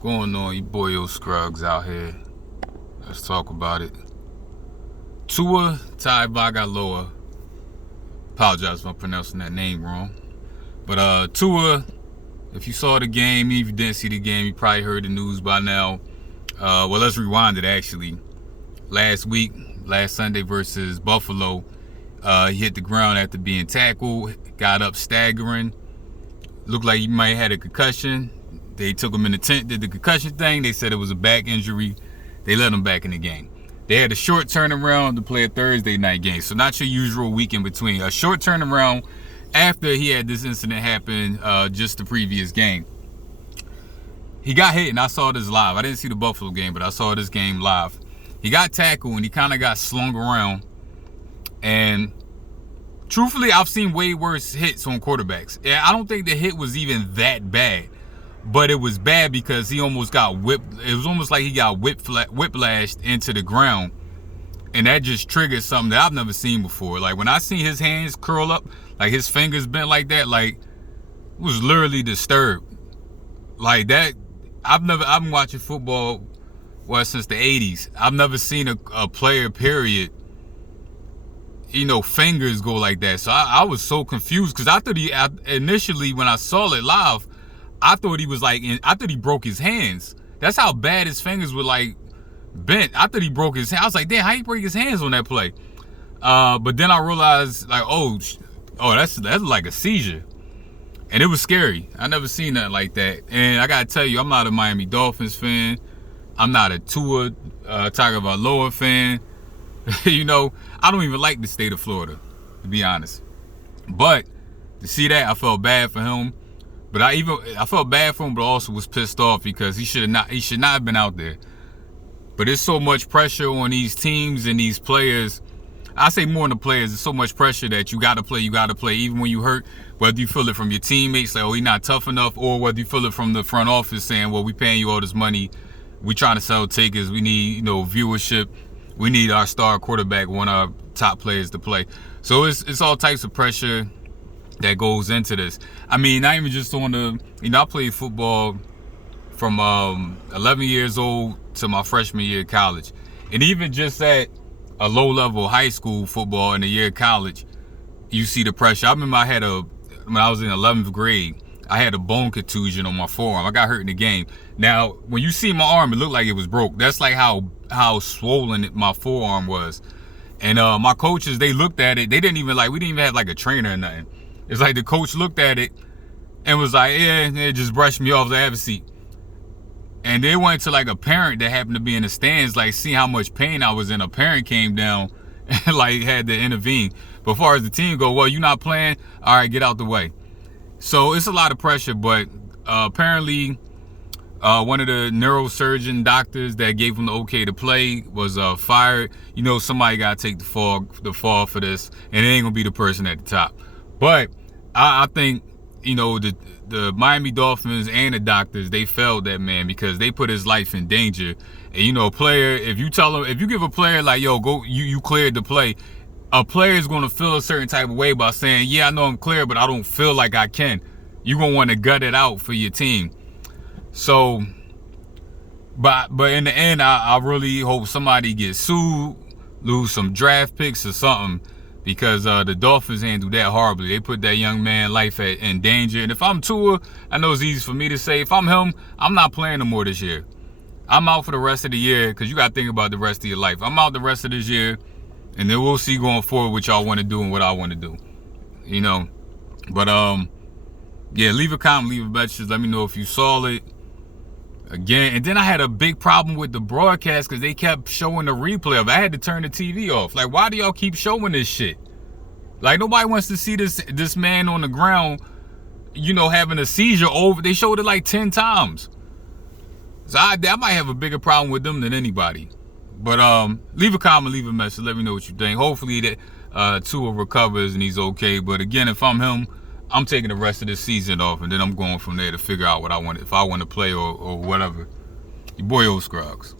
Going on, you boy old Scruggs out here. Let's talk about it. Tua Tagovailoa. Apologize if I'm pronouncing that name wrong. But Tua, if you saw the game, even if you didn't see the game, you probably heard the news by now. Well, let's rewind it actually. Last Sunday versus Buffalo, he hit the ground after being tackled, got up staggering. Looked like he might have had a concussion. They took him in the tent, did the concussion thing. They said it was a back injury. They let him back in the game. They had a short turnaround to play a Thursday night game. So not your usual week in between. A short turnaround after he had this incident happen just the previous game. He got hit, and I saw this live. I didn't see the Buffalo game, but I saw this game live. He got tackled, and he kind of got slung around. And truthfully, I've seen way worse hits on quarterbacks. Yeah, I don't think the hit was even that bad. But it was bad because he almost got whipped. It was almost like he got whiplashed into the ground. And that just triggered something that I've never seen before. Like when I seen his hands curl up, like his fingers bent like that, like it was literally disturbed. Like that, I've been watching football since the 80s. I've never seen a player, period, fingers go like that. So I was so confused because I thought initially when I saw it live, I thought he broke his hands. That's how bad his fingers were bent. I thought he broke his hand. I was like, damn, how he break his hands on that play? But then I realized that's like a seizure. And it was scary. I never seen nothing like that. And I gotta tell you, I'm not a Miami Dolphins fan. I'm not a Tua Tagovailoa fan. I don't even like the state of Florida, to be honest. But to see that, I felt bad for him. But I felt bad for him, but also was pissed off because he should not have been out there. But there's so much pressure on these teams and these players. I say more on the players. There's so much pressure that you got to play, even when you hurt. Whether you feel it from your teammates, like, oh, he's not tough enough, or whether you feel it from the front office saying, well, we paying you all this money. We trying to sell tickets. We need, viewership. We need our star quarterback, one of our top players to play. So it's all types of pressure that goes into this. I mean, not even just on I played football from 11 years old to my freshman year of college. And even just at a low-level high school football in the year of college, you see the pressure. I remember when I was in 11th grade, I had a bone contusion on my forearm. I got hurt in the game. Now, when you see my arm, it looked like it was broke. That's like how swollen my forearm was. And my coaches, they looked at it. They didn't even we didn't even have a trainer or nothing. It's like the coach looked at it and was like, yeah, it just brushed me off. I have a seat. And they went to a parent that happened to be in the stands, seeing how much pain I was in. A parent came down and had to intervene. But as far as the team go, well, you're not playing. All right, get out the way. So it's a lot of pressure, but apparently one of the neurosurgeon doctors that gave him the okay to play was fired. Somebody got to take the fall for this, and it ain't going to be the person at the top. But I think, the Miami Dolphins and the doctors, they failed that man because they put his life in danger. And, a player, if you give a player yo, go, you cleared to play, a player is going to feel a certain type of way by saying, yeah, I know I'm clear, but I don't feel like I can. You're going to want to gut it out for your team. So, but in the end, I really hope somebody gets sued, lose some draft picks or something, because the Dolphins handled that horribly. They put that young man's life in danger. And if I'm Tua, I know it's easy for me to say, if I'm him, I'm not playing no more this year. I'm out for the rest of the year because you got to think about the rest of your life. I'm out the rest of this year, and then we'll see going forward what y'all want to do and what I want to do. But yeah, leave a comment, leave a message. Let me know if you saw it. Again, and then I had a big problem with the broadcast because they kept showing the replay of it. I had to turn the TV off. Why do y'all keep showing this shit? Nobody wants to see this man on the ground, having a seizure over. They showed it 10 times. So I might have a bigger problem with them than anybody. But leave a comment, leave a message. Let me know what you think. Hopefully that Tua recovers and he's okay. But again, if I'm him, I'm taking the rest of this season off, and then I'm going from there to figure out what I want, if I want to play or whatever. Your boy old Scruggs.